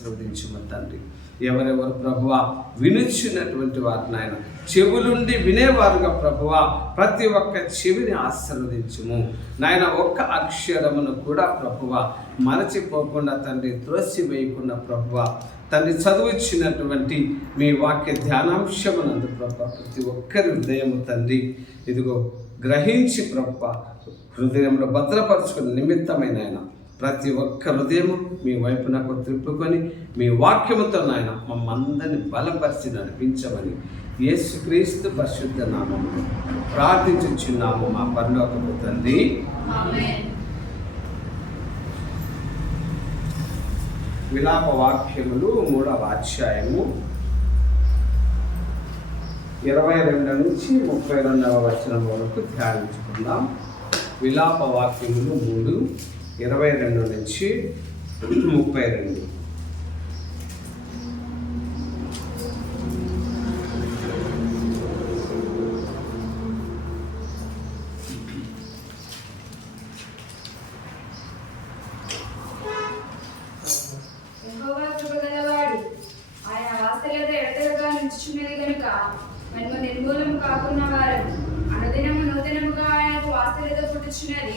ఆశీర్వదించమని తండ్రి. ఎవరెవరు ప్రభువా వినుచున్నటువంటి వారు నాయన చెవులుండి వినేవారుగా ప్రభువా ప్రతి ఒక్క చెవిని ఆశీర్వదించుము నాయన. ఒక్క అక్షరమును కూడా ప్రభువా మరచిపోకుండా తండ్రి త్రోసి వేయకుండా ప్రభువా తండ్రి చదువుచ్చినటువంటి మీ వాక్య ధ్యానాంశమునందు ప్రభువా ప్రతి ఒక్కరి హృదయము తండ్రి ఇదిగో గ్రహించి ప్రభువా హృదయంలో భద్రపరచుకుని నిమిత్తమైన ఆయన ప్రతి ఒక్క హృదయము మీ వైపునకు త్రిప్పుకొని మీ వాక్యముతో నాయన మమ్మందరిని బలపరిచి నడిపించమని యేసుక్రీస్తు పరిశుద్ధ నామములో ప్రార్థించుచున్నాము మా పరలోకపు తండ్రి. విలాప వాక్యములు 3వ అధ్యాయము 22 నుంచి 32వ వచనం వరకు ధ్యానించుకుందాం. విలాప వాక్యములు 3:22 నుంచి 32. నిర్మూలము కాకున్న వారు అనుదినము నూతనముగా ఆయనకు వాస్తవ్యత పుట్టుచున్నది.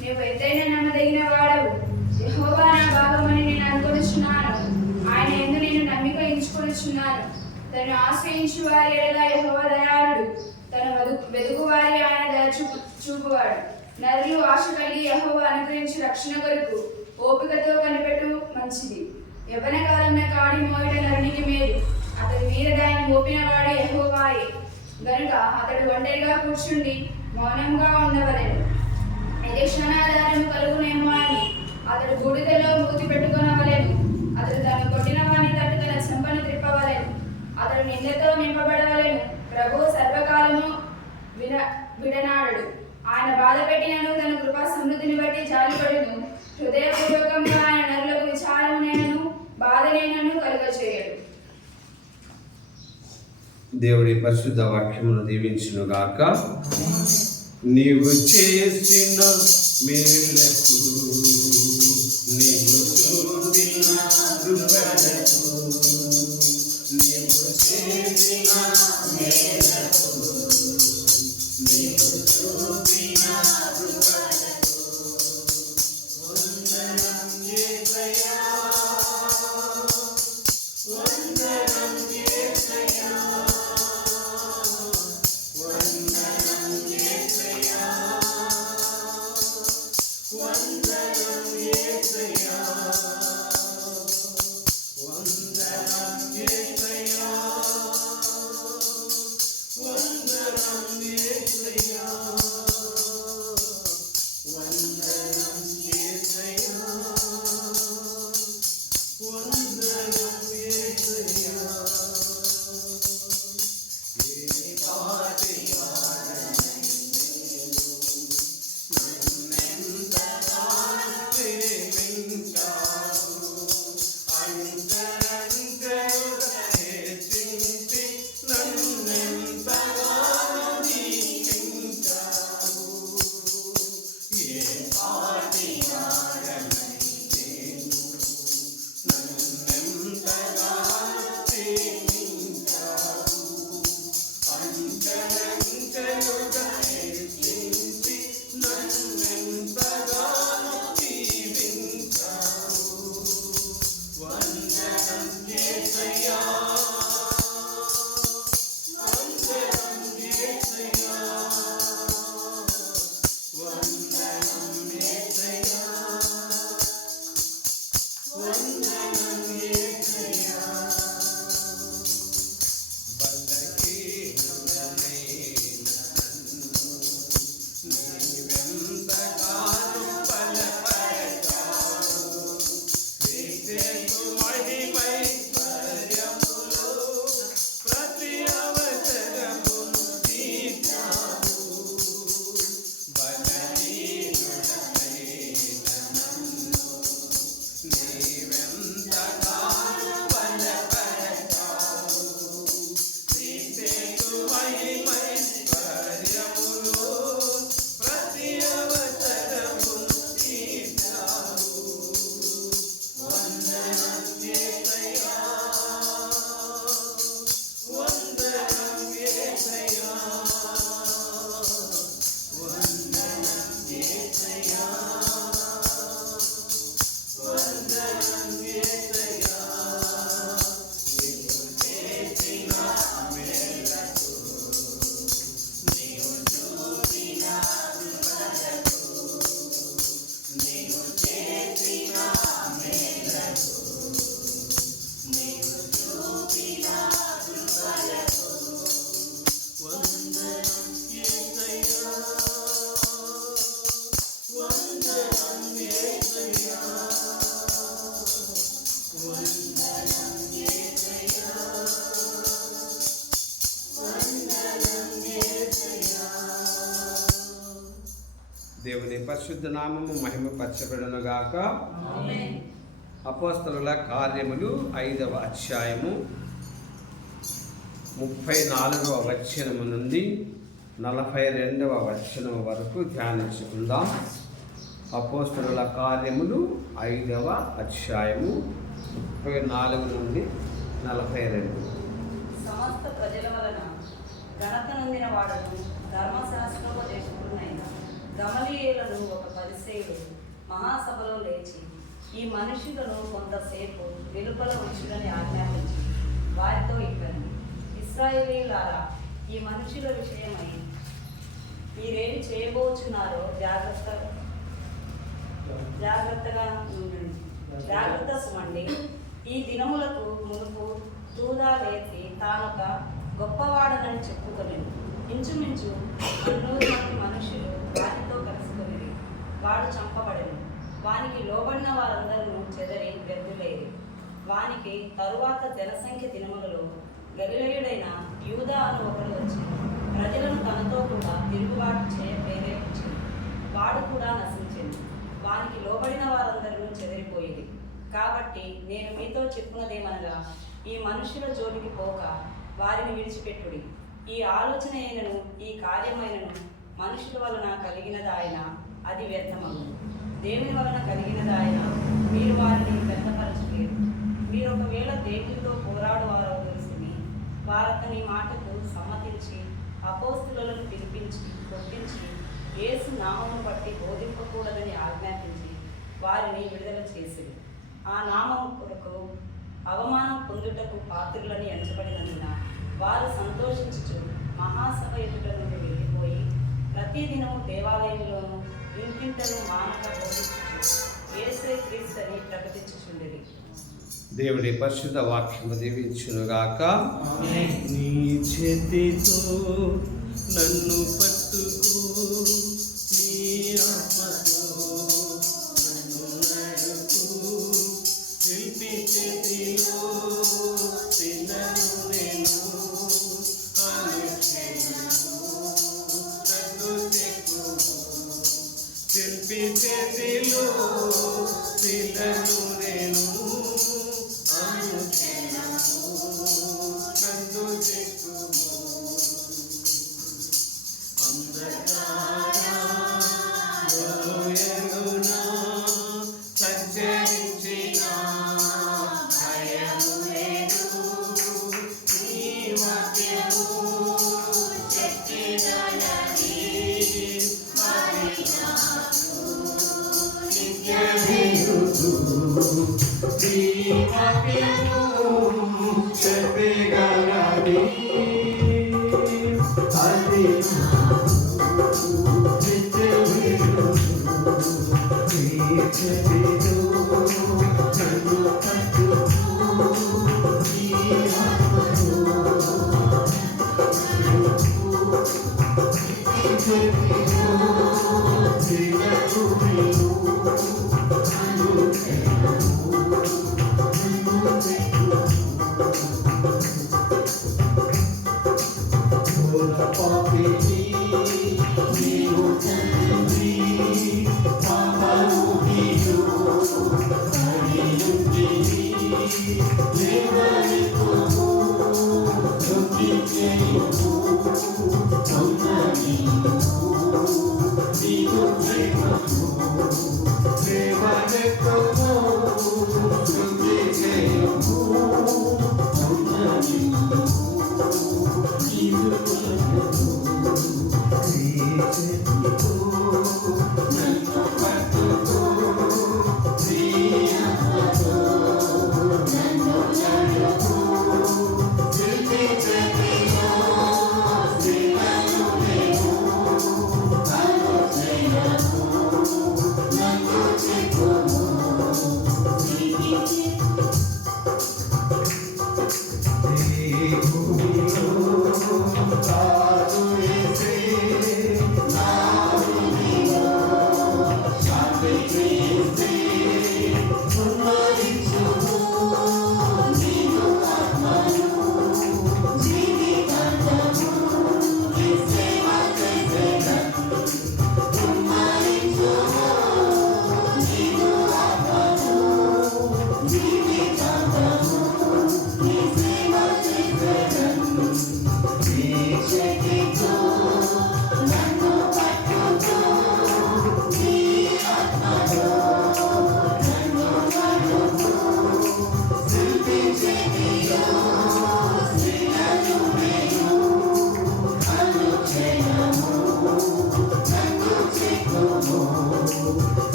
నీవు ఎత్తైన నమ్మదగిన వాడవు. యెహోవా నా భాగమని నేను అనుకొనుచున్నాను. ఆయన యందు నేను నమ్మిక ఉంచుకొనుచున్నాను. తను ఆశ్రయించు వారి ఎడల యెహోవా దయాళుడు. తను వెదుగు వారి ఆయన దయ చూపువాడు. నరులు ఆశ కలిగి యెహోవా అనుగ్రహించి రక్షణ కొరకు ఓపికతో కనిపెట్టు మంచిది. యవ్వన కాలంలో కాడి మోయట నరునికి మేలు. అతని మీద దాన్ని మోపిన వాడు యెహోవాయే గనుక అతడు ఒంటరిగా కూర్చుండి మౌనంగా ఉండవలెను. ఇది క్షణాధారము కలుగునేమో అని అతడు బూడిదలో మూతి పెట్టుకొనవలెను. అతడు తను కొట్టిన వాని తట్టు తన చెంపను త్రిప్పవలెను. అతడు నిందతో నింపబడవలెను. ప్రభువు సర్వకాలము విడనాడడు. ఆయన బాధ పెట్టినను తన కృపా సమృద్ధిని బట్టి జాలిపడును. హృదయపూర్వకంగా ఆయన నరులకు విచారమునైనను బాధనైనను కలుగచేయడు. దేవుడి పరిశుద్ధ వాక్యమును దీవించునుగాక. నీవు చేసిన మేలులకు నీవు చూపిన కృపలకు నీవు చేసిన మేలులకు నీవు చూపిన కృపలకు వందనం యేసయ్యా, వందనం యేసయ్యా, వందనం యేసయ్యా, వందనం యేసయ్యా, వందనం యేసయ్యా, వందనం యేసయ్యా, వందనం యేసయ్యా, వందనం యేసయ్యా. ఏ పాటి దేవుని పరిశుద్ధ నామము మహిమపరచబడునుగాక. అపోస్తలుల కార్యములు 5వ అధ్యాయము 34వ వచనము నుండి 42వ వచనము వరకు ధ్యానించుకుందాం. అపోస్తలుల కార్యములు 5వ అధ్యాయము 34 నుండి 42. సమస్త ప్రజల వలన ఘనత నొందిన వాడను ధర్మశాస్త్రోపదేశకుడునైన గమలీయేలును ఒక పరిసయ్యుడు మహాసభలో లేచి, ఈ మనుషులను కొంతసేపు వెలుపల ఉంచుడని ఆజ్ఞాపించి వారితో ఇట్లను, ఇశ్రాయేలీయులారా, ఈ మనుషుల విషయమై మీరేమి చేయబోచున్నారో జాగ్రత్త సుమండి. ఈ దినములకు మునుపు తూదాలేసి తానొక గొప్పవాడనని చెప్పుకొని ఇంచుమించు 300 మంది మనుషులు వారితో కలుసుకొని వాడు చంపబడెను. వానికి లోబడిన వారందరూ చెదరి వ్యర్థులేరు. వానికి తరువాత జనసంఖ్య దినములలో గలిలయుడైన యూదా అను ఒకడు వచ్చి ప్రజలను తనతో కూడా తిరుగుబాటు చేయ ప్రేరేపించి వాడు కూడా నశించింది. వానికి లోబడిన వారందరూ చెదిరిపోయింది. కాబట్టి నేను మీతో చెప్పున్నదేమనగా, ఈ మనుషుల జోలికి పోక వారిని విడిచిపెట్టుడి. ఈ ఆలోచన అయినను ఈ కార్యమైనను మనుషుల వలన కలిగినదాయన అది వ్యర్థమగు. దేవుని వలన కలిగినదాయన మీరు వారిని వ్యర్థపరచలేరు. మీరు ఒకవేళ దేవునితో పోరాడువారో తెలుసుకుని వారతని మాటకు సమ్మతించి అపోస్తులను పిలిపించి కొట్టించి యేసు నామమును బట్టి బోధింపకూడదని ఆజ్ఞాపించి వారిని విడుదల చేసిరి. ఆ నామం కొరకు అవమానం పొందుటకు పాత్రులని ఎంచబడినందున వారు సంతోషించుచు మహాసభ ఎదుట నుండి వెళ్ళిపోయి ప్రతిదినము దేవాలయంలోనూ ఇంటింటను మానక బోధించుచు యేసే క్రీస్తు అని ప్రకటించుచుండెడి. దేవుడి పరిశుద్ధ వాక్యము దీవించునుగాక. నీ చేతితో నన్ను పట్టుకో, నీ ఆత్మతో నన్ను నడుపు, శిల్పి చేతిలో పిల్లలు నేను నన్ను చెక్కు, శిల్పి చేతిలో పిల్లలు నేను నన్ను చెక్కు. అంధకారమున సంచరించిన భయము లేదు, నీ వాక్యము శక్తిగలది, అది నాకు నిత్య వెలుగు. నీ వాక్యము శక్తిగలది, అది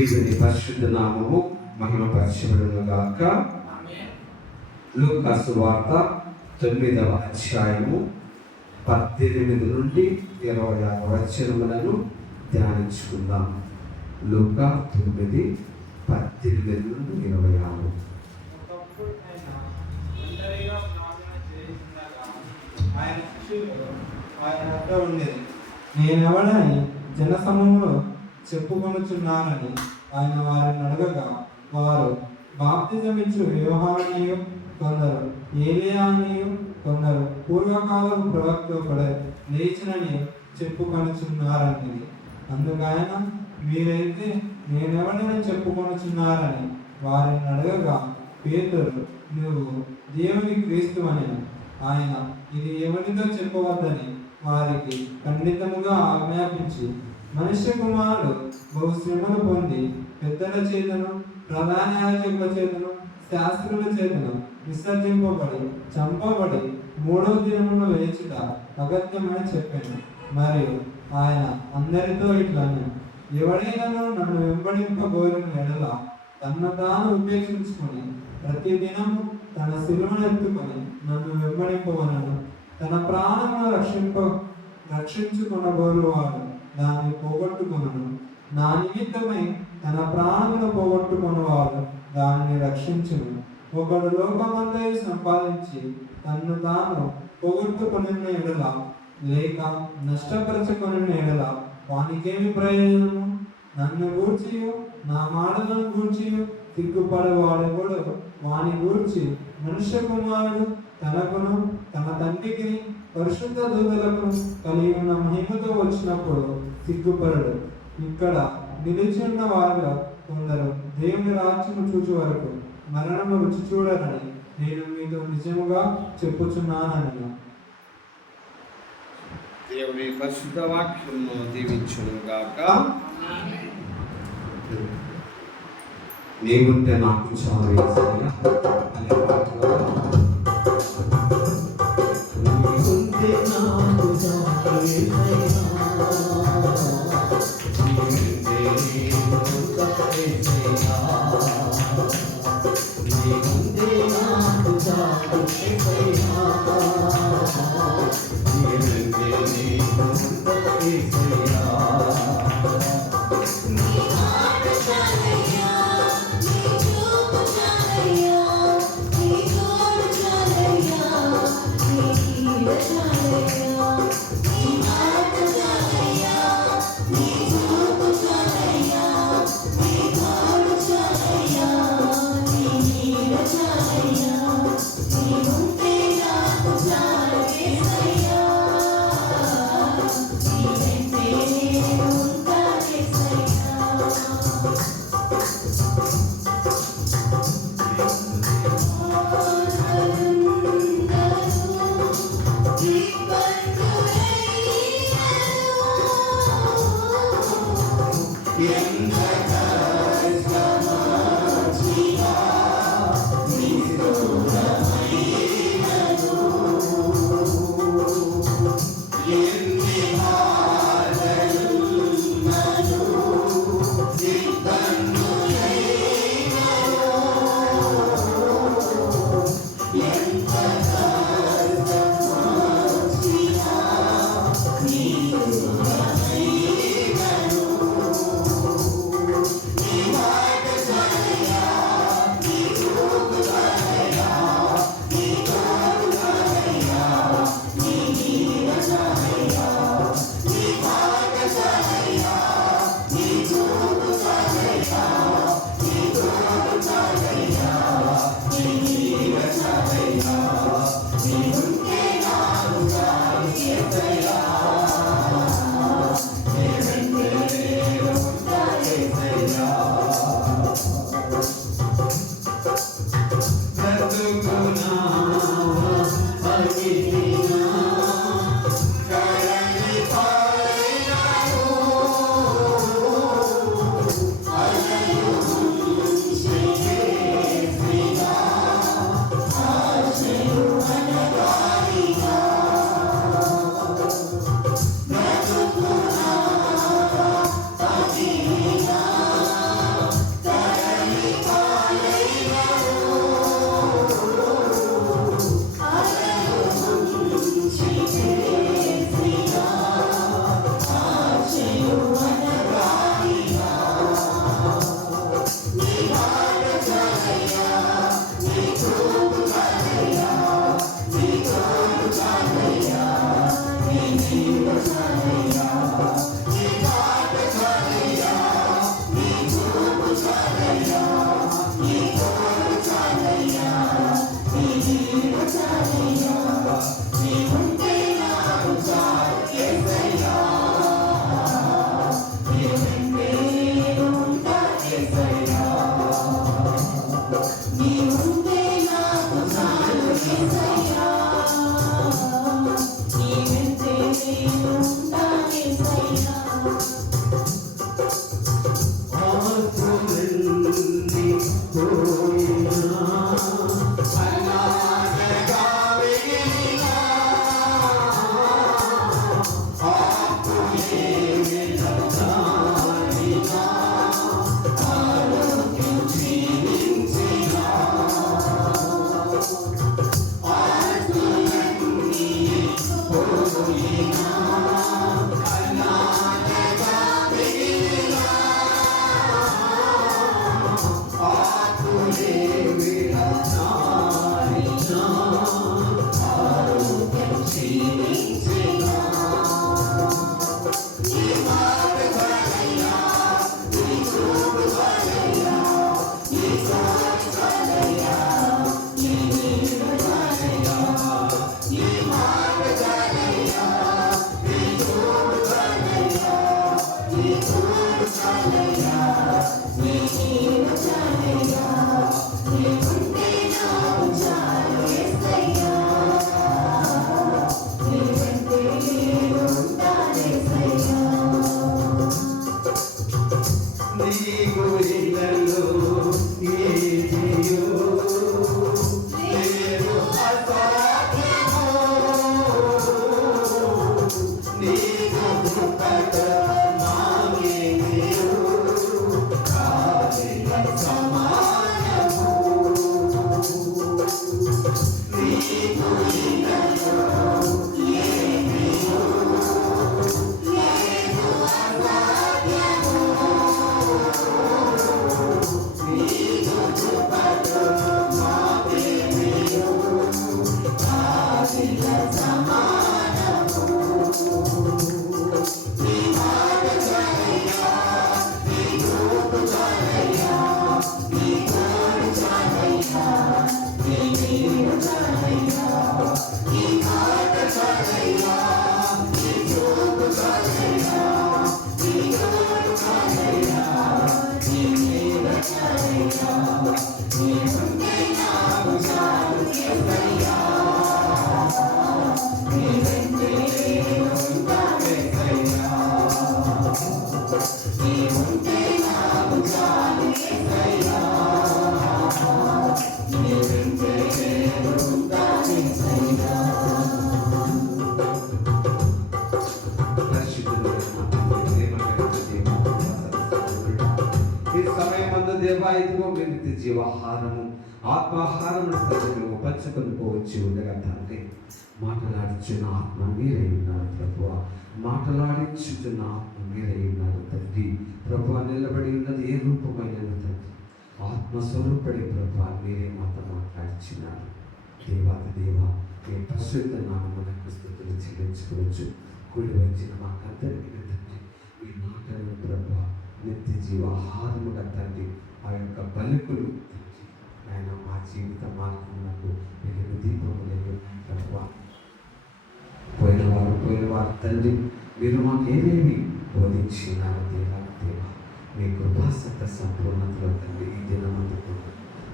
దేవుని పరిశుద్ధ నామము మహిమపరచబడును గాక. లూకా సువార్త 9వ అధ్యాయము 18 నుండి 26 వచనములను ధ్యానించుకుందాం. లూకా 9:18 నుండి 26. ఒకప్పుడు ఆయన ఒంటరిగా ప్రార్థన చేయుచుండగా ఆయన శిష్యులు ఆయన వద్ద ఉండేది. నేనెవడని జనసమూహంలో చెప్పుకొనుచున్నానని ఆయన వారిని అడగగా, వారు బాప్తిజమిచ్చు యోహానియు, కొందరు ఏలియానియు, కొందరు పూర్వకాలపు ప్రవక్త ఒకడు లేచినని చెప్పుకొనుచున్నారని. అందుకైన వీరైతే నేనెవడని చెప్పుకొనుచున్నారని వారిని అడగగా, పేతురు, నువ్వు దేవుని క్రీస్తు అని. ఆయన ఇది ఎవరితో చెప్పవద్దని వారికి ఖండితముగా ఆజ్ఞాపించి, మనుష్య కుమారుడు బహు శ్రమలు పొంది పెద్దల చేతను, ప్రధాన యాజకుల చేతను, శాస్త్రుల చేతను విసర్జింపబడి చంపబడి 3వ దినమున లేచుట అగత్యమని చెప్పాను. మరియు ఆయన అందరితో ఇట్లను, ఎవడైనా నన్ను వెంబడింపబోయిన ఎడల తన్ను తాను ఉపేక్షించుకొని ప్రతి దినము తన శిలువను ఎత్తుకొని నన్ను వెంబడింపవలను. తన ప్రాణమును రక్షించుకొనబోరువాడు దాన్ని పోగొట్టుకొనను. నా నిమిత్తమై తన ప్రాణమును పోగొట్టుకొనువాడు దానిని రక్షించును. ఒకడు లోకమంతయు సంపాదించి తన్ను తాను పోగొట్టుకొనిన ఎడల లేక నష్టపరచుకొనిన ఎడల వానికేమి ప్రయోజనము? నన్ను గూర్చియు నా మాటలను గూర్చియు సిగ్గుపడేవాడెవడు వాని గూర్చి మనుష్య కుమారుడు తనకును తన తండ్రికి పరిశుద్ధ దూతలకు కలిగి ఉన్న మహిమతో వచ్చినప్పుడు సిగ్గుపడడు. ఇక్కడ నిలిచి ఉన్న వారిలో కొందరు దేవుని రాజ్యము చూచు వరకు మరణము రుచి చూడరని నేను మీతో నిజముగా చెప్పుచున్నానని. దేవుని పరిశుద్ధ వాక్యమును దీవించును గాక. నీవుంటే నాకు చాలా యేసయ్యా అనే పాటలో నీవుంటే నాకు చాలా యేసయ్యా, నీవుంటే నీవు తప్ప యేసయ్యా, నీవుంటే నాకు చాలా యేసయ్యా, నీవుంటే నీవు తప్ప యేసయ్యా. Thank you. ఇదిగో మీరు జీవాహారము ఆత్మాహారము నువ్వు పంచుకొని పోవచ్చు ఉండగా తండ్రి మాట్లాడుచున్న ఆత్మ మీరై ఉన్నారు ప్రభువా, మాట్లాడించుతున్న ఆత్మ మీరై ఉన్నారు తండ్రి. ప్రభువా నిలబడి ఉన్నది ఏ రూపమైనది తండ్రి, ఆత్మస్వరూపడి ప్రభువా మీరే మాతో మాట్లాడుచున్నారు. దేవాది దేవ మీ పరిశుద్ధ నామమునకు స్తుతులు చెల్లించుకోవచ్చు. కూడి వచ్చిన మాకందరికీ తండ్రి మీ మాటలు ప్రభువా నిత్య జీవాహారముగా తండ్రి ఆ యొక్క పలుకులు తండ్రి ఆయన మా జీవిత మార్గమునకు వెలుగు దీపములు ప్రభువా. పోయిన వారు తండ్రి మీరు మాకేమేమి బోధించినారు దేవ, మీ కృపాసక్త సంపూర్ణతలో తండ్రి ఈ దినమందుకు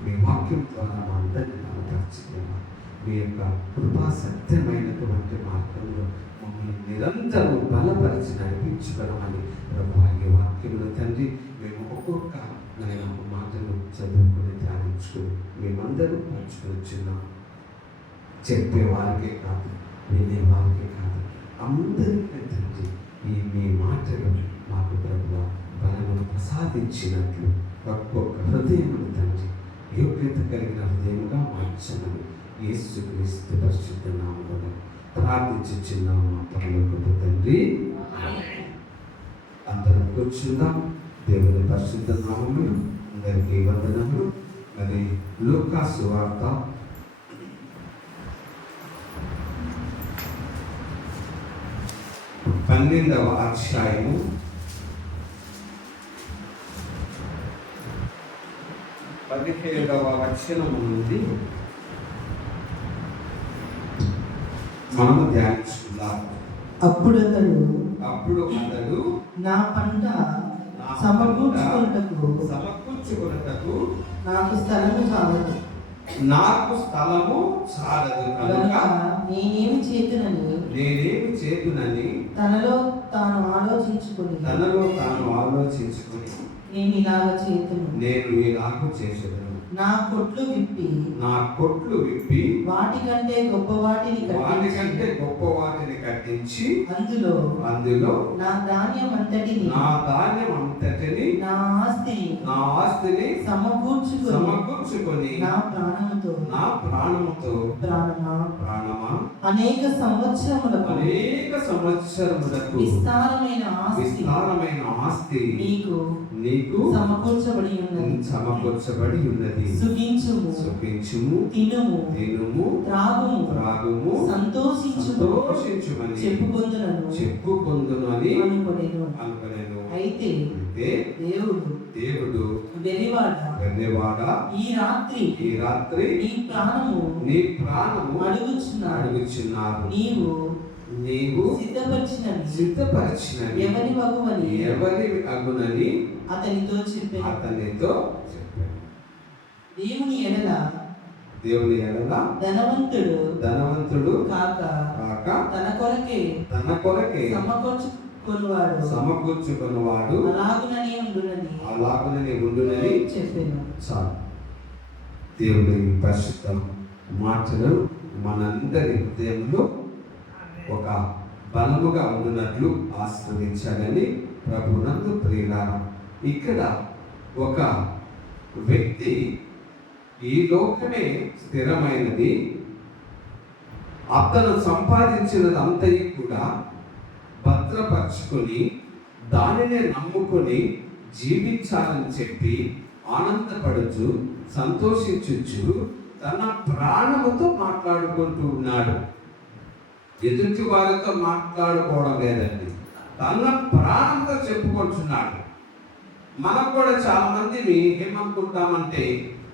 మీ వాక్యం ద్వారా మా అందరినీ బలపరచుకున్నాం. మీ యొక్క కృపా సత్యమైనటువంటి మార్గంలో మమ్మల్ని నిరంతరం బలపరిచి నడిపించుకోవడమని ప్రభువా ఈ వాక్యంలో తండ్రి మేము ఒక్కొక్క మాటలు చదువుకుని ధ్యానించుకుని మేమందరూ పంచుకొచ్చున్నాం. చెప్పేవారికే కాదు, వినేవారికే కాదు, అందరికీ తండ్రి ఈ మీ మాటలు మాకు ప్రభువా బలమును ప్రసాదించినట్లు ఒక్కొక్క హృదయమును తండ్రి యోగ్యత కలిగిన హృదయముగా మార్చమని యేసుక్రీస్తు పరిశుద్ధ నామములో ప్రార్థించుచున్నాము మా పరలోకపు తండ్రి. అందరం కూర్చుందాం. దేవుని పరిశుద్ధ నామములు అందరికీ వందనములు. మరి లూకా సువార్త 12వ అధ్యాయము 17వ వచనము నుండి మనము ధ్యానించుకుందాం. అప్పుడు అతడు నా పంట సమకూర్చుకొనుటకు నాకు స్థలము చాలదు కనుక నేనేమి చేతునని తనలో తాను ఆలోచించుకొని నేను ఇలాగ చేసేదను. నా కొట్లు విప్పి వాటికంటే గొప్ప వాటిని కట్టించి అందులో నా ధాన్యం అంతటిని నా ఆస్తిని సమకూర్చుకొని నా ప్రాణముతో ప్రాణమా అనేక సంవత్సరములకు విస్తారమైన ఆస్తి నీకు సమకూర్చబడి ఉన్నది సుఖించుము సుఖించుము, తినుము తినుము, త్రాగుము త్రాగుము, సంతోషించుము సంతోషించుమని చెప్పుకొందును అని అనుకొనెను. అనుకునేను. అయితే అయితే దేవుడు వెర్రివాడ ఈ రాత్రి నీ ప్రాణము అడుగుచున్నారు. నీవు సిద్ధపరిచినవి ఎవరి అగునని అతనితో చెప్పాను. దేవుని ఎడల ధనవంతుడు కాక తన కొరకే సమకూర్చుకొనువాడు అలాగుననే ఉండునని చెప్పాను. చాలు. దేవుని పరిశుద్ధ మాటలు మనందరి హృదయంలో ఒక బలముగా ఉన్నట్లు ఆస్వాదించాలని ప్రభునందు ప్రియులారా, ఇక్కడ ఒక వ్యక్తి ఈ లోకమే స్థిరమైనది, అతను సంపాదించినదంతయు కూడా భద్రపరుచుకొని దానినే నమ్ముకొని జీవించాలని చెప్పి ఆనందపడుచు సంతోషించుచు తన ప్రాణముతో మాట్లాడుకుంటూ ఉన్నాడు. ఎదుటి వారితో మాట్లాడుకోవడం లేదండి, తన ప్రాణంతో చెప్పుకుంటున్నాడు. మనకు కూడా చాలా మందిని ఏమనుకుంటామంటే,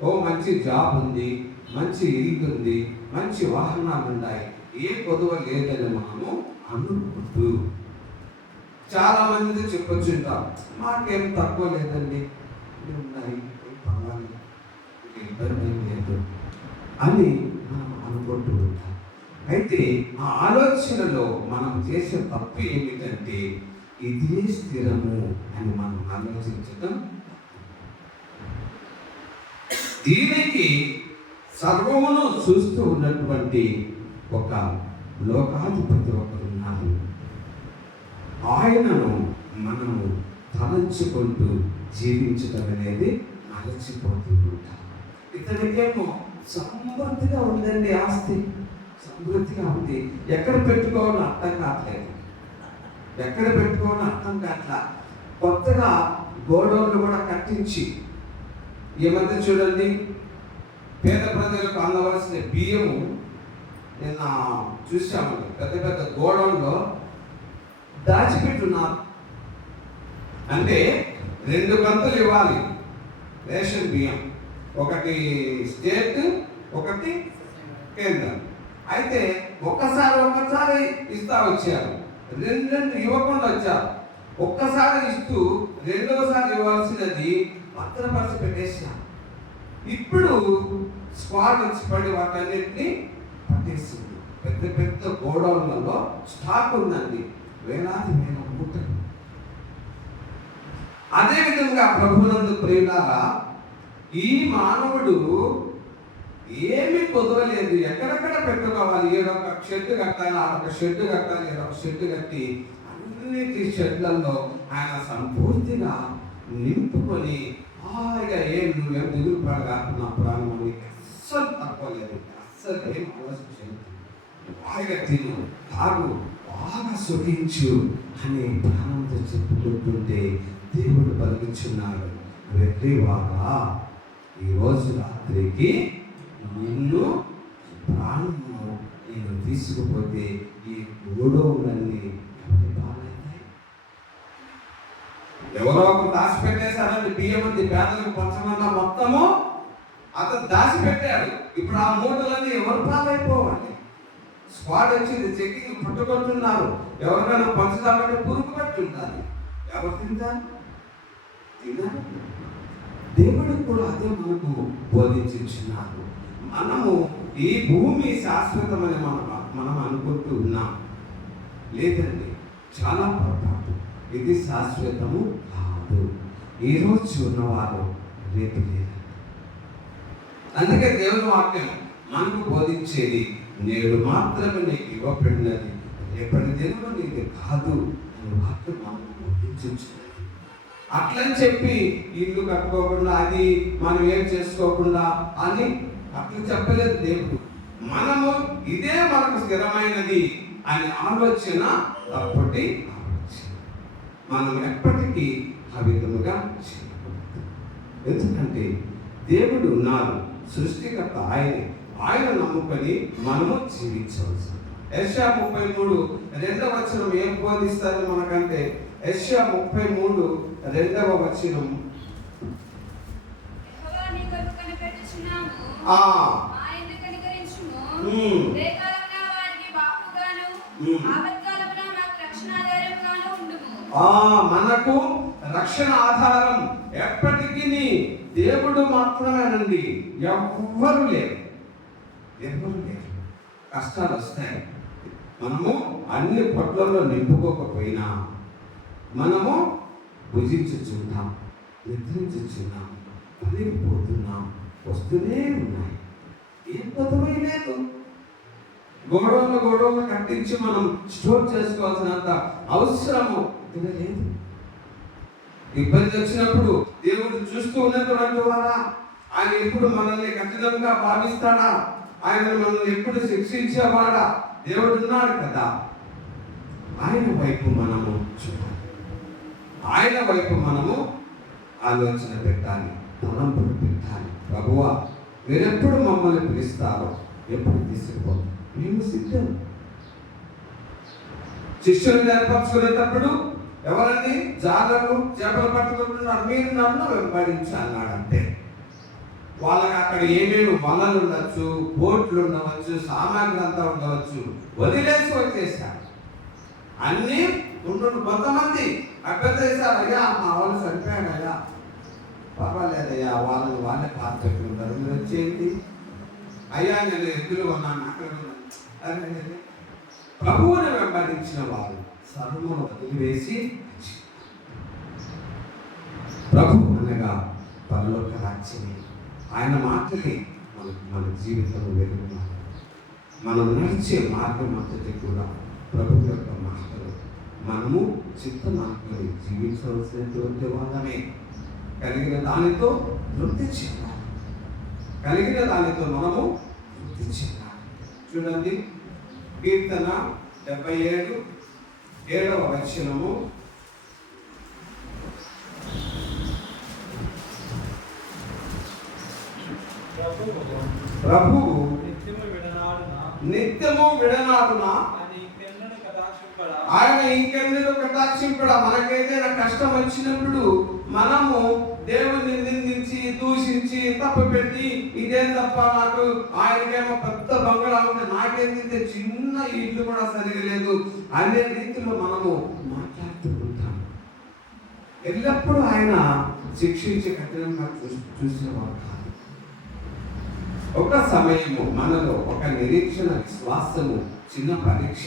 ఓ మంచి జాబ్ ఉంది, మంచి ఇల్లు ఉంది, మంచి వాహనాలు ఉన్నాయి, ఏ కొదువ లేదని మనము అనుకుంటూ చాలా మంది చెప్పొచ్చుంటాం, మాకేం తక్కువ లేదండి, ఉన్నాయి, పర్వాలేదు, ఇబ్బంది లేదు అని మనం అనుకుంటూ ఉంటాం. అయితే ఆ ఆలోచనలో మనం చేసే తప్పు ఏమిటంటే, ఇదే స్థిరము అని మనం ఆలోచించడం. దీనికి సర్వమును చూస్తూ ఉన్నటువంటి ఒక లోకాధిపతి ఒకరు ఉన్నారు. ఆయనను మనము తలంచుకుంటూ జీవించడం అనేది మరచిపోతూ ఉంటాం. ఇతనికేమో సమృద్ధిగా ఉందండి, ఆస్తి సమృద్ధిగా ఉంది, ఎక్కడ పెట్టుకోవాలో అర్థం కావట్లేదు, కొత్తగా గోడౌన్లు కూడా కట్టించి, ఈ మధ్య చూడండి పేద ప్రజలకు అందవలసిన బియ్యము నిన్న చూసాము, పెద్ద పెద్ద గోడౌన్లో దాచిపెట్టున్నారు. అంటే 2 కంతులు ఇవ్వాలి రేషన్ బియ్యం, ఒకటి స్టేట్, ఒకటి కేంద్రం. అయితే ఒక్కసారి ఇస్తా వచ్చారు, 2 ఇవ్వకుండా వచ్చారు. ఒక్కసారి ఇస్తూ రెండోసారి ఇవ్వాల్సినది భద్రపరిచి పెట్టేసారు. ఇప్పుడు స్క్వాడ్ వచ్చి పడి వాటన్నిటిని పట్టేసింది. పెద్ద పెద్ద గోడౌన్లలో స్టాక్ ఉందండి, వేల మూటలు. అదేవిధంగా ప్రభునందు ప్రియులారా, ఈ మానవుడు ఏమి పొదవలేదు, ఎక్కడెక్కడ పెట్టుకోవాలి, ఏదొక షెడ్ కట్టాలి, అదొక షెడ్ కట్టాలి, ఏదొక షెడ్ కట్టి అన్నిటి షెడ్లలో ఆయన సంపూర్తిగా నింపుకొని హాయిగా నువ్వేం దిగులు పడగాకున్న ప్రాణం అస్సలు తక్కువలేదు, అస్సలు ఏం ఆలోచించలేదు, హాయిగా తిను, తాగు, బాగా సుఖించు అని ప్రాణంతో చెప్పుకుంటుంటే దేవుడు పలుకుచున్నాడు, వెర్రివాడా, ఈరోజు రాత్రికి నిన్ను ప్రాణము నేను తీసుకుపోతే ఈ గోడౌన్లన్నీ ఎవరో ఒకరు దాచిపెట్టేశారండి. బియ్యం ఉంది, పేదలకు పంచమన్న మొత్తము అతను దాచిపెట్టాడు. ఇప్పుడు ఆ మూటలన్నీ ఎవరు పాలైపోవాలి? స్క్వాడ్ వచ్చింది, చెక్కింగ్ పట్టుకుంటున్నారు, ఎవరికైనా పంచుదామంటే పురుగు పట్టి ఉండాలి, ఎవరు తింటారు? దేవుడు కూడా అదే మనకు బోధించున్నారు. మనము ఈ భూమి శాశ్వతమని మనం అనుకుంటూ ఉన్నాం. లేదండి, చాలా పొరపాటు. ఇది శాశ్వతము కాదు. ఈరోజు ఉన్నవారు రేపు లేదు. అందుకే దేవుని వాక్యం మనకు బోధించేది, నేడు మాత్రమే నీకు ఇవ్వబడినది, రేపటి దినము నీకు కాదు అని వాక్యం మనకు బోధించున్నది. అట్లని చెప్పి ఇల్లు కట్టుకోకుండా, అది మనం ఏం చేసుకోకుండా అని అట్లా చెప్పలేదు దేవుడు. మనము ఇదే మనకు స్థిరమైనది అనే ఆలోచన తప్పటి ఆలోచన. మనం ఎప్పటికీ ఆ విధముగా చేయకూడదు. ఎందుకంటే దేవుడు ఉన్నారు, సృష్టికర్త ఆయనే. ఆయన నమ్ముకొని మనము జీవించవచ్చు. యెషయా 33:2 ఏం బోధిస్తారు మనకంటే, యెషయా 33:2 యెహోవా నీ కొరకు కనిపెట్టుచున్నాము. ఆ ఆయన కనికరించుము. ఉమ్. ఉదయకాలమున వారికి బాహుగాను, ఆపత్కాలమున మాకు రక్షణాధారముగాను ఉండుము. మనకు రక్షణ ఆధారం ఎప్పటికీ దేవుడు మాత్రమేనండి. ఎవ్వరు లేరు. కష్టాలు వస్తాయి. మనము అన్ని పొట్లలో నింపుకోకపోయినా మనము భుజించుచున్నాం, నిద్రించుచున్నాం, పలిగిపోతున్నాం, వస్తూనే ఉన్నాయి. ఏం పదవి లేదు. గోడౌన్లు కట్టించి మనం స్టోర్ చేసుకోవాల్సినంత అవసరము లేదు. ఇబ్బంది వచ్చినప్పుడు దేవుడు చూస్తూ ఉన్నటువంటి వారా? ఆయన ఎప్పుడు మనల్ని కఠినంగా భావిస్తాడా? ఆయన మనల్ని ఎప్పుడు శిక్షించేవాడా? దేవుడు ఉన్నాడు కదా. ఆయన వైపు మనము చూడాలి. ఆయన వైపు మనము ఆలోచన పెట్టాలి, తలంపులు పెట్టాలి. ప్రభువా, మీరెప్పుడు మమ్మల్ని పిలుస్తారో, ఎప్పుడు తీసుకుపోతాం, మేము సిద్ధం. శిష్యులు ఏర్పరచుకునేటప్పుడు ఎవరండి? జాలరు, చేపలు పట్టుకుంటున్నారు, మీరు నన్ను వెంబడించాలన్నాడంటే వాళ్ళకి అక్కడ ఏమేమి వలలు ఉండొచ్చు, బోట్లు ఉండవచ్చు, సామాగ్రి అంతా ఉండవచ్చు, వదిలేసి వచ్చేసారు. అన్నీ కొంతమంది అభ్యర్థిస్తారు, అయ్యా మా వాళ్ళు చనిపోయాడయ్యా, పర్వాలేదయ్యా, వాళ్ళే పాత పెట్టుకుంటారు, మీరు వచ్చేయండి. అయ్యా నేను ఎద్దులు కొన్నాను, అక్కడ ఉన్నాను. ప్రభువుని వెంబడించిన వారు సర్వమును వదిలివేసి ప్రభు అనగా పరలోక రాజ్యమే. ఆయన మాటలే మన జీవితంలో వెలుగున్నారు. మనం నడిచే మార్గం అంతటి కూడా ప్రభు యొక్క మాటలు. మనము చిత్తమార్గంలో జీవించవలసినటువంటి వాళ్ళమే. కలిగిన దానితో తృప్తి చెందాలి. కలిగిన దానితో మనము తృప్తి చెందాలి. చూడండి, కీర్తన 77:7 ప్రభువు నిత్యము విడనాడున ఆయన ఇంకెన్నడూ కటాక్షింపడా. మనకేదైనా కష్టం వచ్చినప్పుడు మనము దేవుని నిందించి, దూషించి, తప్పుపెట్టి, ఇదేం తప్ప నాకు, ఆయనకేమో పెద్ద బంగళా ఉంటే నాకేందంటే చిన్న ఇల్లు కూడా సరిగా లేదు అనే రీతిలో మనము మాట్లాడుతూ ఉంటాం. ఎల్లప్పుడూ ఆయన శిక్షించి కఠినంగా చూసేవారు కాదు. ఒక సమయము మనలో ఒక నిరీక్షణ, విశ్వాసము, చిన్న పరీక్ష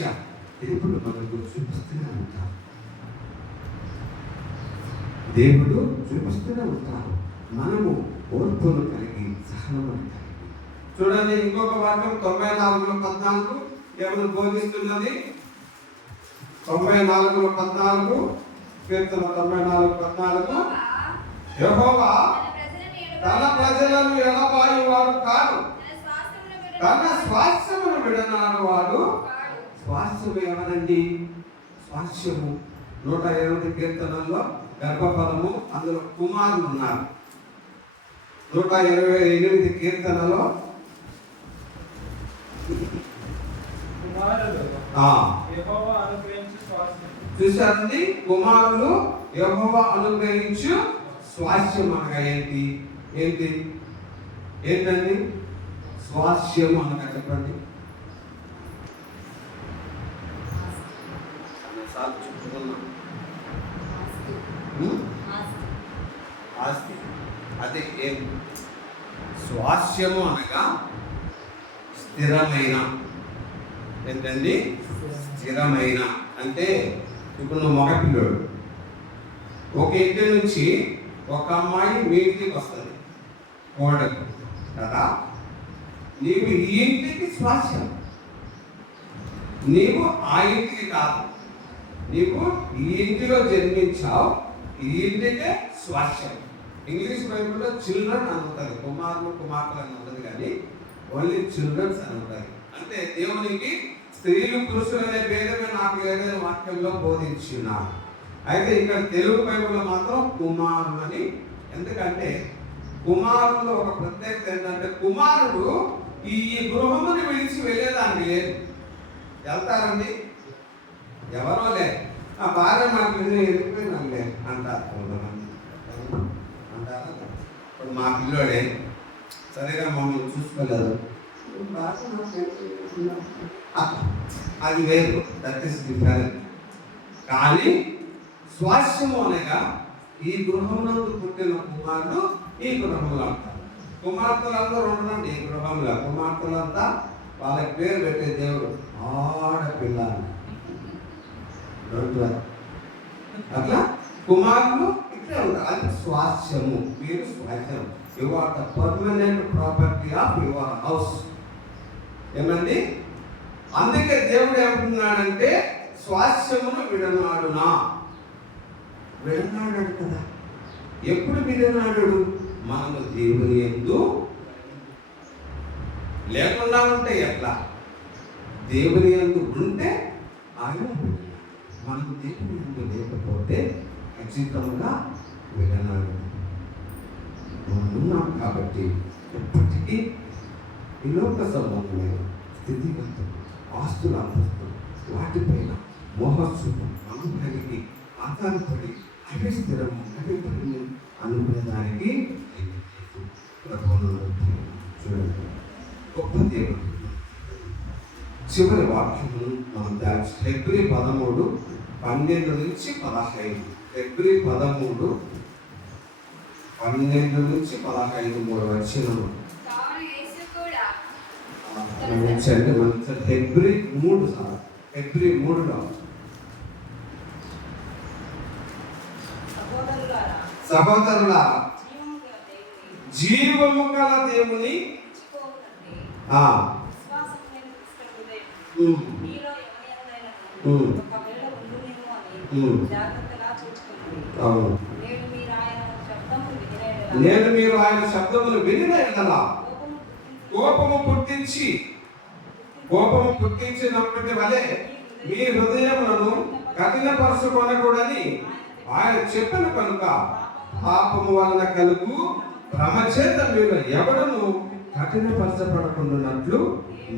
దేవుడు మనకు చూపిస్తూనే ఉంటారు. దేవుడు చూపిస్తూనే ఉంటారు. మనము ఓర్పును కలిగి, సహనము కలిగి. చూడండి, ఇంకొక వాక్యం 94:14 ఎవరు బోధిస్తున్నది? 94:14 కీర్తన 94:14 యెహోవా తన ప్రజలను ఎడబాయువాడు కాదు, తన స్వాస్థ్యమును విడనాడు వాడు. స్వాస్థ్యము ఎవరండి? స్వాస్థ్యము 108 కీర్తనల్లో గర్భఫలము, అందులో కుమారులు ఉన్నారు. 128 కీర్తనలో చూసారండి, కుమారులు యెహోవా అనుగ్రహించు స్వాస్థ్యం అనగా ఏంటండి స్వాస్థ్యము అనగా? చెప్పండి. ఆస్తి. అదే ఏం స్వాస్థ్యము అనగా? స్థిరమైన. ఏంటండి స్థిరమైన అంటే? ఇప్పుడు నువ్వు మగపిల్లోడు, ఒక ఇంటి నుంచి ఒక అమ్మాయి మీ ఇంటికి వస్తుంది, కోడలు కదా. నీవు ఈ ఇంటికి స్వాస్థ్యం, నీవు ఆ ఇంటికి కాదు. నీవు ఈ ఇంటిలో జన్మించావు, ఈ ఇంటికే స్వాస్థ్యం. ఇంగ్లీష్ బైబిల్లో చిల్డ్రన్ అని ఉంటుంది, కుమారులు కుమార్తెలు అని ఉంటుంది, కానీ ఓన్లీ చిల్డ్రన్స్ అని ఉంటుంది. అంటే దేవునికి స్త్రీలు పురుషులు అనే భేదమే నాకు ఏదైనా వాక్యంలో బోధించున్నాను. అయితే ఇక్కడ తెలుగు బైబిల్లో మాత్రం కుమారులని. ఎందుకంటే కుమారుల్లో ఒక ప్రత్యేకత ఏంటంటే కుమారుడు ఈ గృహముని విడిచి వెళ్ళేదానికి లేదు. వెళ్తారండి? ఎవరో లేదు. ఆ భార్య మాకు వెళ్ళిపోయినాలే అంటారు కొంతమంది. అంటారా? ఇప్పుడు మా పిల్లోడే సరిగా మమ్మల్ని చూసుకోలేదు, అది వేరు, దట్ ఈస్ డిఫరెంట్. కానీ స్వాస్యము అనగా ఈ గృహంలో పుట్టిన కుమారుడు ఈ గృహంలో అంటారు. కుమార్తెలందరూ ఉండరండి ఈ గృహంలో. కుమార్తెలంతా వాళ్ళకి పేరు పెట్టే దేవుడు ఆడపిల్ల అట్లా కుమారులు ఇక్కడే ఉంటారు. అది స్వాస్యము. మీరు స్వాస్యం. You are the permanent property of your house. ఏమండి? అందుకే దేవుడు ఏమంటున్నాడంటే స్వాస్యమును విడనాడునా. విడనాడాడు కదా. ఎప్పుడు విడనాడు? మనము దేవుని యందు లేకుండా ఉంటే ఎట్లా? దేవుని యందు ఉంటే ఆయన మనకు దేవుని యందు లేకపోతే ఖచ్చితంగా విడనాడు. మనం ఉన్నాం కాబట్టి ఎప్పటికీ ఈ లోక సంబంధమైన స్థితిగతులు, ఆస్తుల అంతస్తులు, వాటిపైన మోహస్సులు మనం కలిగి ఆధారపడి అవి స్థిరము అవి బలము అనుకునేదానికి చూడండి గొప్ప దేవుడు. చివరి వాక్యము మనం దాచి ఫిబ్రవరి 13, 12 నుంచి 15. ఫిబ్రవరి 13, 12 నుంచి 15 3 వచనము. ఫిబ్రవరి 3 సార్, ఫిబ్రవరి 3లో సహోదరులారా జీవము గల దేవుని నేను మీరు ఆయన శబ్దమును వినిన ఎడల కోపము పుట్టించినప్పటి వలె మీ హృదయములను కఠినపరచుకొనకూడని ఆయన చెప్పిన కనుక పాపము వలన కలుగు భ్రమచేత మీరు ఎవడను కఠినపరచబడకుండానట్లు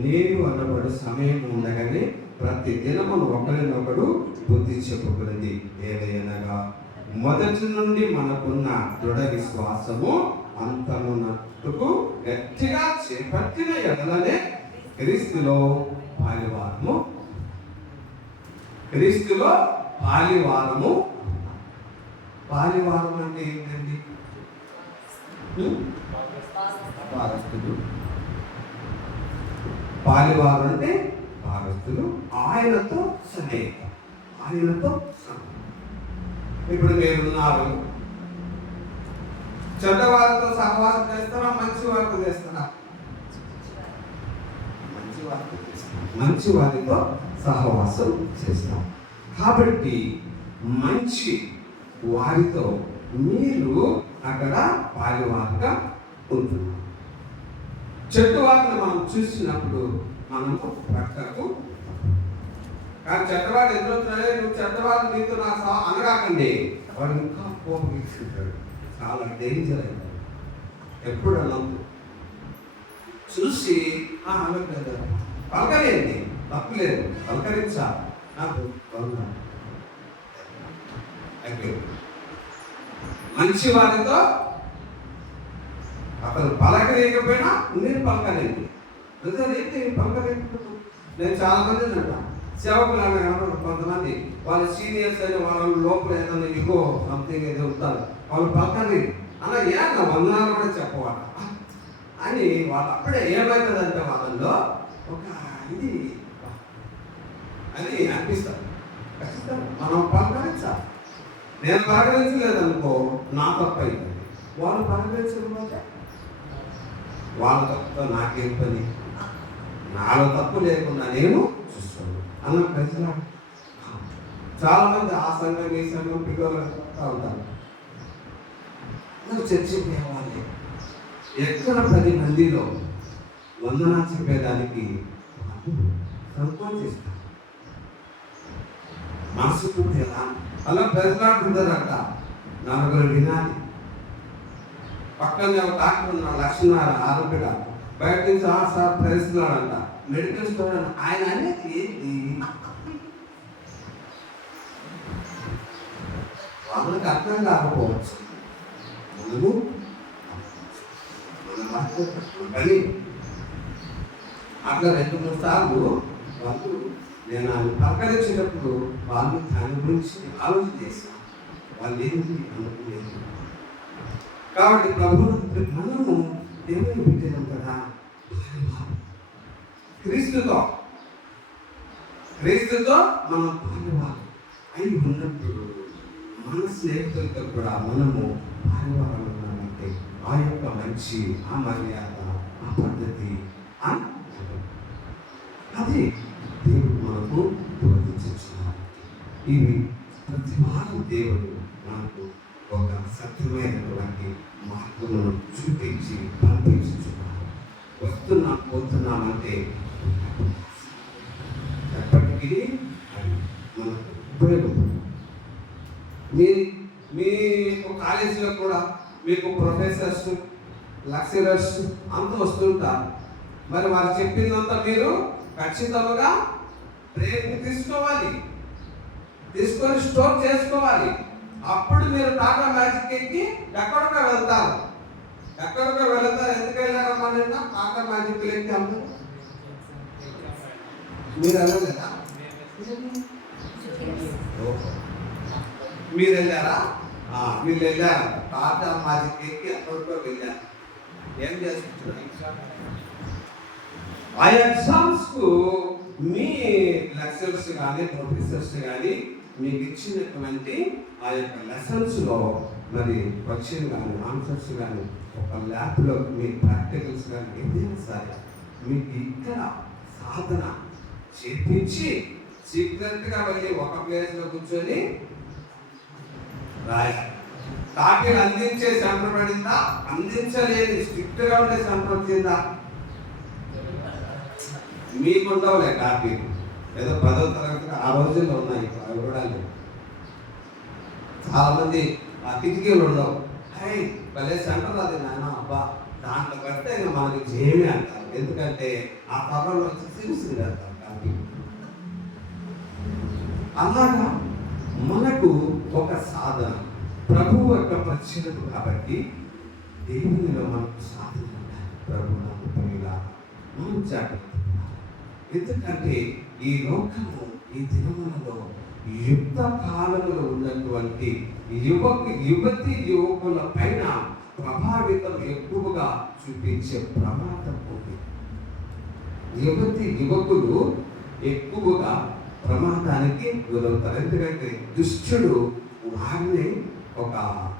నేను అనబడు సమయం ఉండగానే ప్రతి దినమును ఒకరినొకడు బుద్ధి చెప్పుకున్నది. ఏదైనగా మొదటి నుండి మనకున్న దృఢ విశ్వాసము అంతమునట్టుకు గట్టిగా చేపట్టిన ఎడలనే క్రీస్తులో పాలివారము పాలివారం అంటే ఏంటండి? భారస్తులు. పాలివారు అంటే భారస్తులు. ఆయనతో సన్నిహితం. ఇప్పుడు మీరున్నారు, చెడ్డవారితో సహవాసం చేస్తారా? మంచి వారితో చేస్తారా? మంచి వారితో సహవాసం చేస్తాం. కాబట్టి మంచి వారితో మీరు అక్కడ పాలివారుగా ఉంటున్నారు. చెట్టు వారిని మనం చూసినప్పుడు మనము ప్రక్కకు, కానీ చెడ్డవాడు ఎదురవుతున్నాడే నువ్వు చెడ్డవాడు నీతో నా అనగాకండి, వాడు ఇంకా కోపం ఇచ్చుకుంటాడు. చాలా డేంజర్ అయిపోయింది. ఎప్పుడు అన్నప్పుడు చూసి అనట్లేదు, పలకలేండి, తప్పులేదు, పలకరించా నాకు మంచి వారితో అతను పలకలేకపోయినా నేను పలకలేదు. ఏంటి పలకలేకపోతే? నేను చాలా మంది అంట సేవకులు అన్న కొంతమంది వాళ్ళ సీనియర్స్ అయిన వాళ్ళ లోపల ఏదైనా ఇగో సంథింగ్ ఏదో ఉంటారు, వాళ్ళు పలకలేదు అలా ఏమన్నా వందనాలు కూడా చెప్పవాట అని వాళ్ళు అప్పుడే ఏమవుతుందంటే వాళ్ళల్లో ఒక ఇది అని అనిపిస్తారు. ఖచ్చితంగా మనం పలకరించాలి. నేను పలకరించలేదనుకో నా తప్పు అయిపోయింది. వాళ్ళు పలకరించకపోతే వాళ్ళ తప్పుతో నాకేం పని? నాలో తప్పు లేకుండా నేను చూస్తాను అన్న ప్రజలు చాలా మంది ఆ సంఘం ఈ సంఘం పిల్లలు ఉంటారు. నువ్వు చర్చకి పోవాలి, ఎక్కడ 10 మందిలో వందనా చెప్పేదానికి సంకోచిస్తాను. మనసు ఎలా అలా ప్రజలాడుతుంటారట, 4 వినాలి. పక్కనే ఒక డాక్టర్ ఉన్నాడు, లక్ష్మీనారాయణ ఆరోగ్య డాక్టర్. బయట నుంచి సార్ ప్రవేశిస్తున్నాడంట మెడికల్ స్టోర్ అని. ఆయన అనేది ఏంటి? వాళ్ళకి అర్థం కాకపోవచ్చు. కానీ అట్లా 2-3 సార్లు వాళ్ళు నేను ఆయన పలకరించేటప్పుడు వాళ్ళు దాని గురించి ఆలోచన చేశాను. వాళ్ళు ఏంటి అనుకునేది. కాబట్టి ప్రభు మనము దేవుని బిడ్డలం కదా, క్రీస్తుతో మనం భార్యవారు అయి ఉన్నప్పుడు మన స్నేహితులతో కూడా మనము భార్యవారం ఉన్నామంటే ఆ యొక్క మంచి, ఆ మర్యాద, ఆ పద్ధతి అది దేవుడు మనకు బోధించున్నారు. ఇవి ప్రతి వారం దేవుడు మనకు ఒక సత్యమైనటువంటి మార్పులను చూపించి పంపించుతున్నారు. పోతున్నామంటే ఎప్పటికీ అది మనకు ఉపయోగపడుతుంది. మీకు కాలేజీలో కూడా మీకు ప్రొఫెసర్స్, లెక్చరర్స్ అంతా వస్తుంటారు. మరి వారు చెప్పిందంతా మీరు ఖచ్చితంగా బ్రేక్ తీసుకొని స్టోర్ చేసుకోవాలి. అప్పుడు మీరు టాటా మ్యాజిక్ ఎక్కి ఎక్కడికో వెళ్తారు. ఎందుకు వెళ్ళారమ్మా? నిన్న టాటా మ్యాజిక్ ఎక్కి అందరూ మీరు వెళ్ళలేదా? మీరు వెళ్ళారా? వీళ్ళు వెళ్ళారు టాటా మ్యాజిక్ ఎక్కి ఎక్కడికో వెళ్ళారు. ఏం చేసుకుంటున్నారు? ఆ ఎగ్జామ్స్కు మీ లెక్చరర్స్ కానీ ప్రొఫెసర్స్ కానీ మీకు ఇచ్చినటువంటి ఆ యొక్క లెసన్స్లో మరి క్వశ్చన్ కానీ ఆన్సర్స్ కానీ ఒక ల్యాబ్లో మీ ప్రాక్టికల్స్ కానీ ఏదైనా సరే మీకు ఇక్కడ సాధన చేపించి సీక్రెట్గా వెళ్ళి ఒక ప్లేస్లో కూర్చొని రాయాలి. కాపీలు అందించే సెంటర్ పడిందా? అందించలేని స్ట్రిక్ట్గా ఉండే సెంటర్ వచ్చిందా? మీకు ఉండవులే కాపీలు, ఏదో 10వ తరగతి ఆ రోజుల్లో ఉన్నాయి, అవి కూడా లేవు. చాలా మంది ఆ కిటికీలు ఉండవు. భలే సెంటర్ అది నాన్న, అబ్బా దాంట్లో కడితే ఇంకా మనకి జేమి అంటారు. ఎందుకంటే ఆ తరంలో వచ్చి సిరిసిరి అంటారు కాపీ. అలాగా మనకు ఒక సాధన ప్రభువు యొక్క పరిచయం కాబట్టి దేవునిలో మనకు సాధన ఉండాలి. ప్రభు నాకు ప్రియులా మనం జాగ్రత్త. ఎందుకంటే ఈ లోకము ఈ దినములలో యుద్ధ కాలంలో ఉన్నటువంటి యువకుల పైన ప్రభావితం ఎక్కువగా చూపించే ప్రమాదం ఉంది. యువకులు ఎక్కువగా ప్రమాదానికి గురవుతారు. ఎందుకంటే దుష్టుడు వారిని ఒక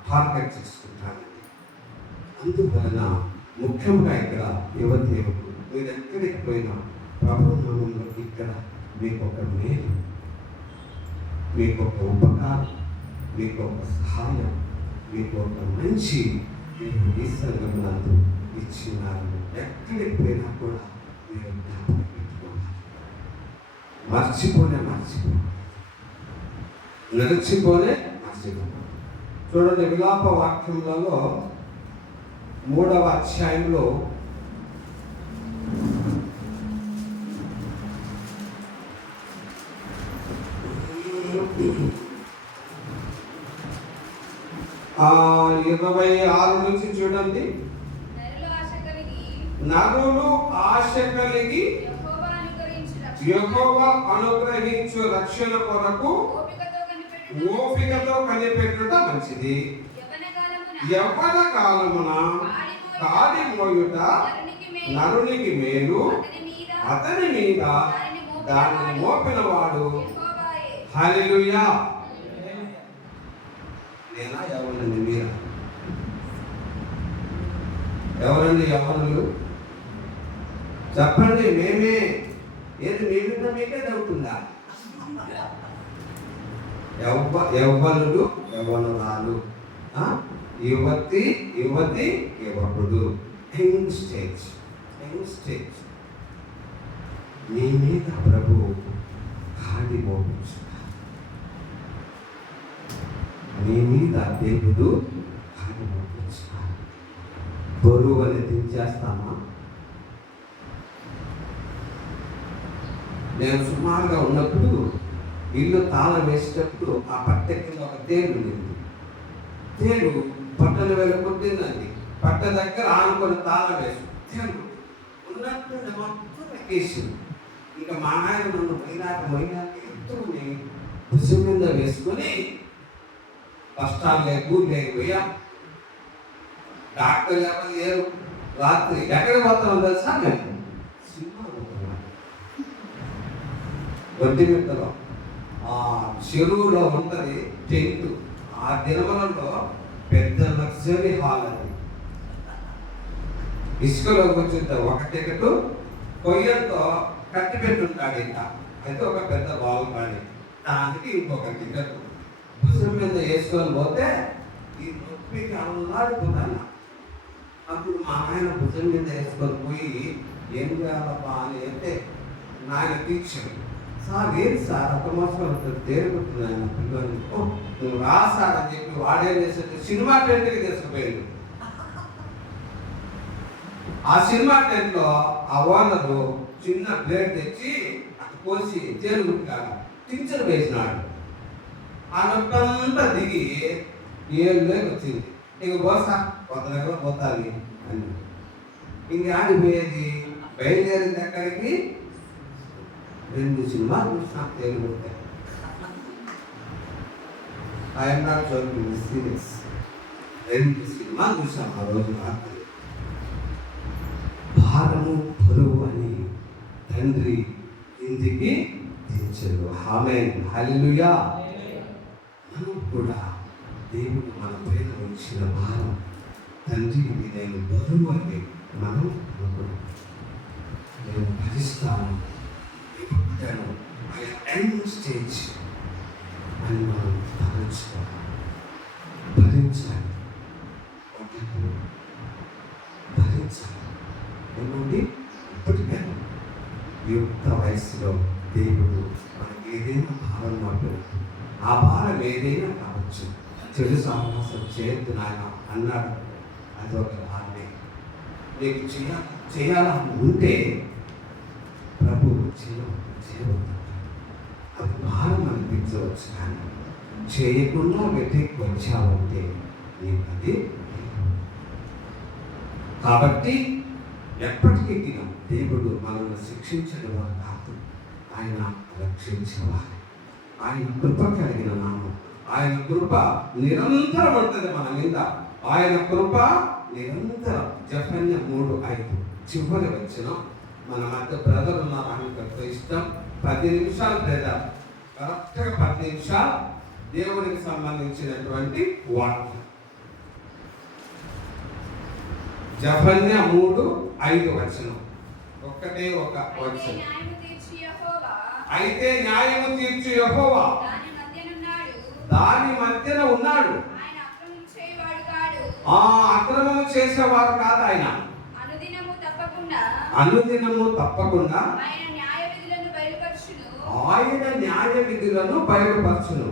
టార్గెట్ చేసుకుంటాడు. అందువలన ముఖ్యంగా ఇక్కడ యువకులు మీరు ఎక్కడికి పోయినా ప్రభుత్వంలో ఇక్కడ మీకు ఒక మేలు, మీకు ఒక ఉపకారం, మీకు ఒక సహాయం, మీకు ఒక మంచి ఈ సంఘంలో ఇచ్చినారు. ఎక్కడికి పోయినా కూడా మీరు జ్ఞాపకం పెట్టుకోవాలి. మర్చిపోనే చూడండి, విలాప వాక్యములలో 3వ అధ్యాయంలో ఆ 26 నుంచి చూడండి. నరులు ఆశ కలిగి యెహోవా అనుగ్రహించు రక్షణ కొరకు ఓపికతో కనిపెట్టుట మంచిది. యవ్వన కాలమున గాడి మోయుట నరునికి మేలు, అతని మీద దానిని మోపిన వాడు. హల్లెలూయా. నేనా ఎవరండి? మీరా? ఎవరండి యవ్వనులు? చెప్పండి. మేమే. ఏది మీ మీద మీకే దొరుకుతుందా? యవ్వనులు, యవ్వనురాలు, యువతి, యువకుడు, యంగ్ స్టేజ్. మీ మీద ప్రభు కాడి మోపించున్నారు. మీ మీద దేవుడు కాడి మోపించున్నారు. బరువు అని దించేస్తామా? నేను సుమారుగా ఉన్నప్పుడు ఇల్లు తాళం వేసేటప్పుడు ఆ పట్టె కింద ఒక తేలు ఉంది. తేలు బట్టలు వెళ్ళకొట్టిందండి. పట్ట దగ్గర ఆనుకొని తాళం వేసి తేలు ఉన్నట్టు మొత్తం ఎక్కేసింది. ఇక మా ఆయన నన్ను మైనాక ఎత్తుని భుజం మీద వేసుకొని కష్టాలు లేకు పోయా. డాక్టర్ ఎవరు లేరు. రాత్రి ఎక్కడికి పోతామో తెలుసా? మేము సినిమా ఒంటిమిట్టలో ఆ చెరువులో ఉంటుంది టెంట్. ఆ దినములలో పెద్ద లగ్జరీ హాల్ అది. ఇసుకలో కూర్చుంటే ఒక టికెట్, కొయ్యలతో కట్టి పెట్టుంటాడు. ఇంకా అయితే ఒక పెద్ద బాగు కానీ దానికి ఇంకొక టికెట్ భుజం మీద వేసుకొని పోతే ఈ నొప్పికి అల్లాడిపోతాను. అప్పుడు మా ఆయన భుజం మీద వేసుకొని పోయి ఏం చేయాలబ్బా అని అంటే నాయన తీర్చాడు. సార్ ఏంటి సార్ ఒక మాసం తేరుకుంటుంది ఆయన పిల్లలు. నువ్వు రా సార్ అని చెప్పి వాడేం చేస్తే సినిమా టెంట్కి తీసుకుపోయాడు. ఆ సినిమా టెంట్లో ఆ ఓనరు చిన్న ప్లేట్ తెచ్చి కోసి తేరుగుంటాడు టించర్ వేసినాడు. ఆ నొప్పంతా దిగి 7 వచ్చింది. ఇక పోసా కొత్త దగ్గర పోతాలి అని ఇంక ఆడిపోయేది. బయలుదేరింది ఎక్కడికి? 2 సినిమాలు చూసినా తేలిపోతాయి. I'm not joking, serious. 2 సినిమాలు చూసాం ఆ రోజు రాత్రి. భారము బరువు అని తండ్రి ఇంటికి దించరు. ఆమేన్, హల్లెలూయా. మనం కూడా దేవుడు మన పైన ఉంచిన భారం తండ్రి నేను బరువు అని మనం అనుకున్నాం. నేను భరిస్తాను, ఎండ్ స్టేజ్ అని మనం భరించాలి. ఏమండి? ఇప్పటికైనా యుక్త వయసులో దేవుడు మనకి ఏదైనా భారం మాట్లాడు. ఆ భారం ఏదైనా కావచ్చు. చెడు సాహసం చేయొద్దు నాయన అన్నాడు. అది ఒక ఆజ్ఞ. నీకు చేయాలని ఉంటే ప్రభు చేయవద్దు. అది భారం అనిపించవచ్చు, కానీ చేయకుండా వెతికి వచ్చావంటే నీకు అది. కాబట్టి ఎప్పటికీ దేవుడు మనల్ని శిక్షించని వారు కాదు, ఆయన రక్షించేవారు. ఆయన కృప కలిగిన నామం. ఆయన కృప నిరంతరం ఉంటుంది మన మీద. ఆయన కృప నిరంతరం. జెఫన్య 3:5 చివరి వచ్చిన మన మధ్య బ్రదర్ ఉన్నారు. ఆయనకు ఇష్టం 10 నిమిషాలు బ్రదర్, కరెక్ట్గా 10 నిమిషాలు దేవునికి సంబంధించినటువంటి వాక్యం. జెఫన్య 3:5 వచనం. ఒక్కటే ఒక వచనం. అయితే న్యాయము తీర్చు యెహోవా దాని మధ్యన ఉన్నాడు. అక్రమము చేసేవాడు కాదు ఆయన. అనుదినము తప్పకుండా ఆయన న్యాయ విధులను బయలుపరచును.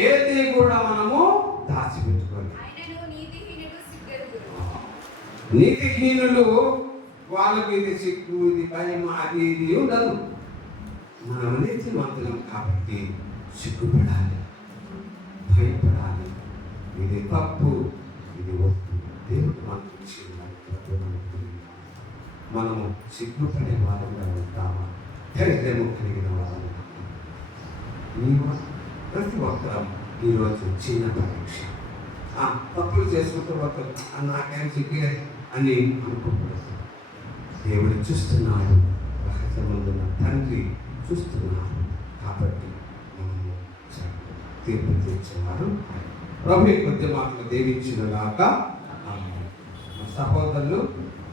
ఏది కూడా మనము దాచిపెట్టుకోవాలి. నీతిహీనులు వాళ్ళకి ఇది సిగ్గు, ఇది భయం, అది ఇది ఉండదు. మనం నీతిమంతులం కాబట్టి సిగ్గుపడాలి, భయపడాలి. ఇది తప్పు, ఇది ఒప్పు. దేవుడు మనకు ఇచ్చిన మనము సిగ్గుపడే వారంగా ఉంటామా, ధైర్యము కలిగిన వారంగా? నీవు ప్రతి ఒక్కరం ఈరోజు చిన్న పరీక్ష. తప్పులు చేసుకుంటూ పోతాం, నాకేం సిగ్గే అని అనుకోకూడదు. దేవుడు చూస్తున్నాడు, రహస్యమందున తండ్రి చూస్తున్నాడు. కాబట్టి మనము తీర్పు తీర్చేవారు. ప్రభు కొద్ది మాటలు దీవించుగాక. సహోదరులు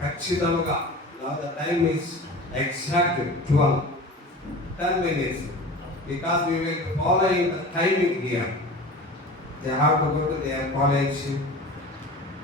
ఖచ్చితంగా time is exact 10 minutes because we will follow the timing here. They have to go to their college